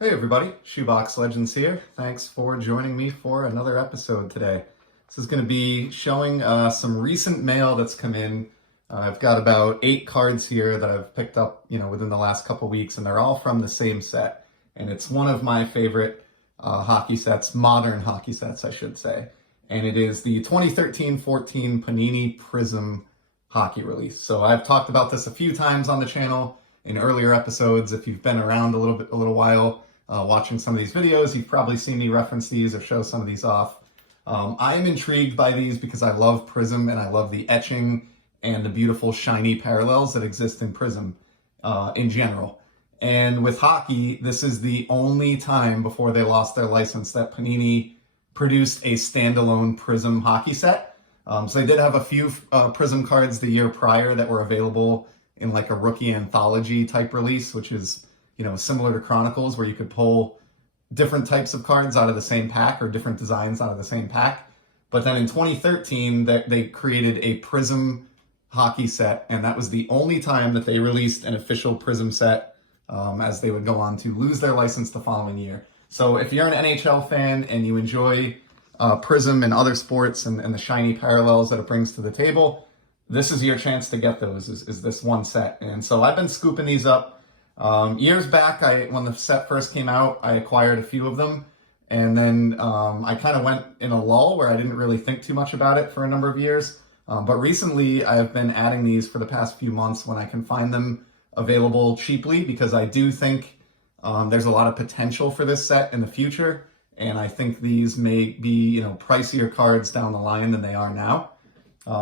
Hey everybody, Shoebox Legends here. Thanks for joining me for another episode today. This is going to be showing some recent mail that's come in. I've got about 8 cards here that I've picked up, within the last couple weeks, and they're all from the same set. And it's one of my favorite hockey sets, modern hockey sets, I should say. And it is the 2013-14 Panini Prizm hockey release. So I've talked about this a few times on the channel in earlier episodes. If you've been around a little while, watching some of these videos, you've probably seen me reference these or show some of these off. I am intrigued by these because I love Prizm and I love the etching and the beautiful shiny parallels that exist in Prizm in general. And with hockey, this is the only time before they lost their license that Panini produced a standalone Prizm hockey set. So they did have a few Prizm cards the year prior that were available in like a rookie anthology type release, which is similar to Chronicles, where you could pull different types of cards out of the same pack or different designs out of the same pack. But then in 2013, they created a Prizm hockey set, and that was the only time that they released an official Prizm set, as they would go on to lose their license the following year. So if you're an NHL fan and you enjoy Prizm and other sports and the shiny parallels that it brings to the table, this is your chance to get those, is this one set. And so I've been scooping these up. Years back, when the set first came out, I acquired a few of them, and then I kind of went in a lull where I didn't really think too much about it for a number of years. But recently, I've been adding these for the past few months when I can find them available cheaply, because I do think there's a lot of potential for this set in the future, and I think these may be pricier cards down the line than they are now.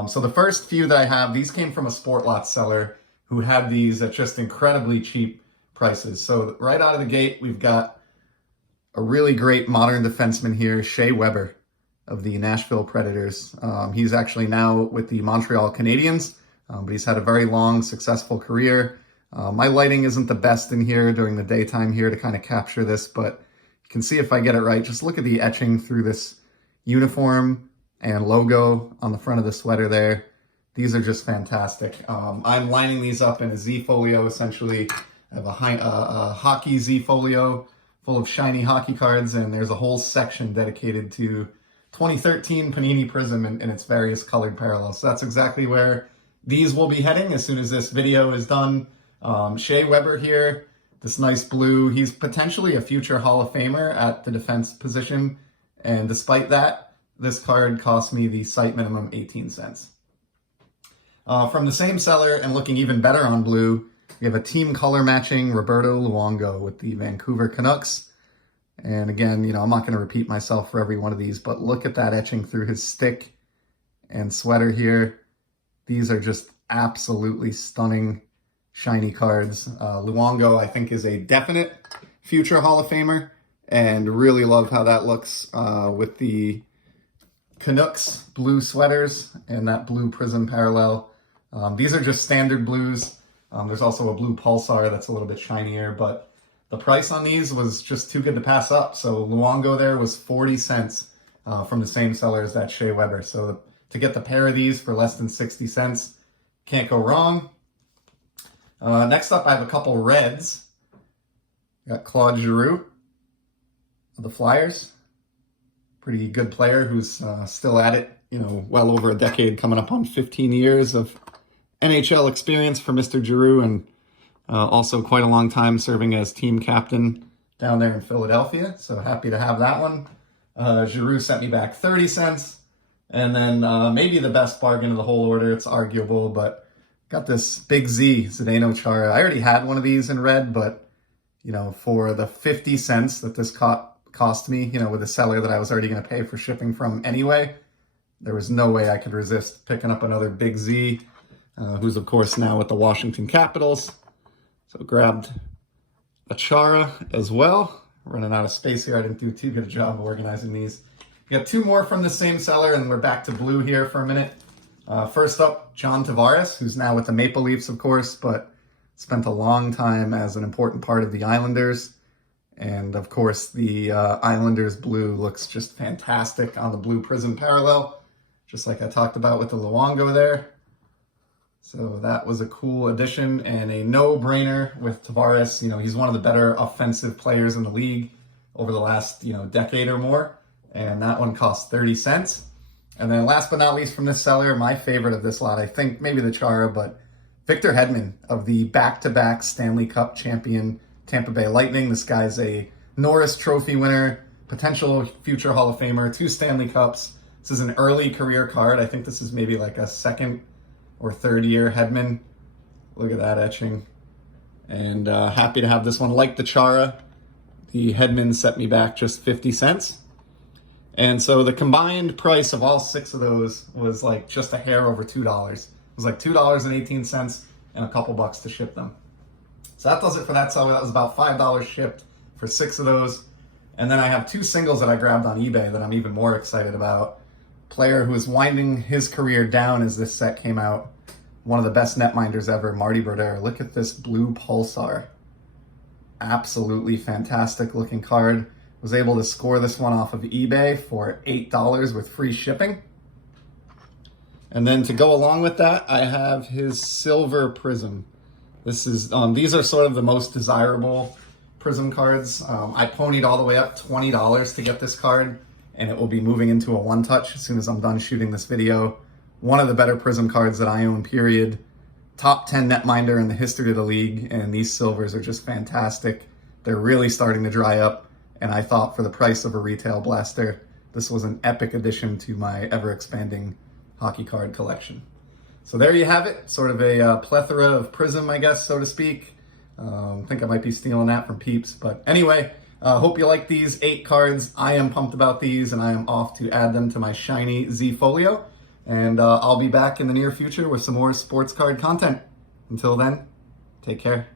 So the first few that I have, these came from a Sport Lot seller who had these at just incredibly cheap prices. So right out of the gate, we've got a really great modern defenseman here, Shea Weber of the Nashville Predators. He's actually now with the Montreal Canadiens, but he's had a very long, successful career. My lighting isn't the best in here during the daytime here to kind of capture this, but you can see if I get it right. Just look at the etching through this uniform and logo on the front of the sweater there. These are just fantastic. I'm lining these up in a Z-Folio, essentially. I have a hockey Z-Folio full of shiny hockey cards, and there's a whole section dedicated to 2013 Panini Prizm and its various colored parallels. So that's exactly where these will be heading as soon as this video is done. Shea Weber here, this nice blue. He's potentially a future Hall of Famer at the defense position, and despite that, this card cost me the site minimum 18 cents. From the same seller, and looking even better on blue, we have a team color matching Roberto Luongo with the Vancouver Canucks. And again, I'm not going to repeat myself for every one of these, but look at that etching through his stick and sweater here. These are just absolutely stunning, shiny cards. Luongo, I think, is a definite future Hall of Famer, and really love how that looks with the Canucks blue sweaters and that blue Prizm parallel. These are just standard blues. There's also a blue Pulsar that's a little bit shinier, but the price on these was just too good to pass up. So Luongo there was 40 cents from the same seller as that Shea Weber. So to get the pair of these for less than 60 cents, can't go wrong. Next up, I have a couple reds. Got Claude Giroux of the Flyers. Pretty good player who's still at it, well over a decade, coming up on 15 years of NHL experience for Mr. Giroux, and also quite a long time serving as team captain down there in Philadelphia. So happy to have that one. Giroux sent me back 30 cents. And then maybe the best bargain of the whole order, it's arguable, but got this Big Z, Zdeno Chara. I already had one of these in red, but, for the 50 cents that this cost me, with a seller that I was already going to pay for shipping from anyway, there was no way I could resist picking up another Big Z, who's, of course, now with the Washington Capitals. So grabbed a Chara as well. Running out of space here. I didn't do too good a job of organizing these. We got 2 more from the same seller, and we're back to blue here for a minute. First up, John Tavares, who's now with the Maple Leafs, of course, but spent a long time as an important part of the Islanders. And, of course, the Islanders blue looks just fantastic on the blue Prizm parallel, just like I talked about with the Luongo there. So that was a cool addition and a no-brainer with Tavares. You know, he's one of the better offensive players in the league over the last, decade or more. And that one cost 30 cents. And then last but not least from this seller, my favorite of this lot, I think maybe the Chara, but Victor Hedman of the back-to-back Stanley Cup champion Tampa Bay Lightning. This guy's a Norris Trophy winner, potential future Hall of Famer, 2 Stanley Cups. This is an early career card. I think this is maybe like a second or third year Hedman. Look at that etching. And happy to have this one. Like the Chara, the Hedman set me back just 50 cents. And so the combined price of all 6 of those was like just a hair over $2. It was like $2.18 and a couple bucks to ship them. So that does it for that seller. That was about $5 shipped for 6 of those. And then I have 2 singles that I grabbed on eBay that I'm even more excited about. Player who is winding his career down as this set came out. One of the best netminders ever, Marty Brodeur. Look at this blue Pulsar. Absolutely fantastic looking card. Was able to score this one off of eBay for $8 with free shipping. And then to go along with that, I have his silver Prizm. This is these are sort of the most desirable Prizm cards. I ponied all the way up $20 to get this card, and it will be moving into a one-touch as soon as I'm done shooting this video. One of the better Prizm cards that I own, period. Top 10 netminder in the history of the league, and these silvers are just fantastic. They're really starting to dry up, and I thought for the price of a retail blaster, this was an epic addition to my ever-expanding hockey card collection. So there you have it, sort of a plethora of Prizm, I guess, so to speak. I think I might be stealing that from Peeps, but anyway, hope you like these 8 cards. I am pumped about these, and I am off to add them to my shiny Z-Folio, and I'll be back in the near future with some more sports card content. Until then, take care.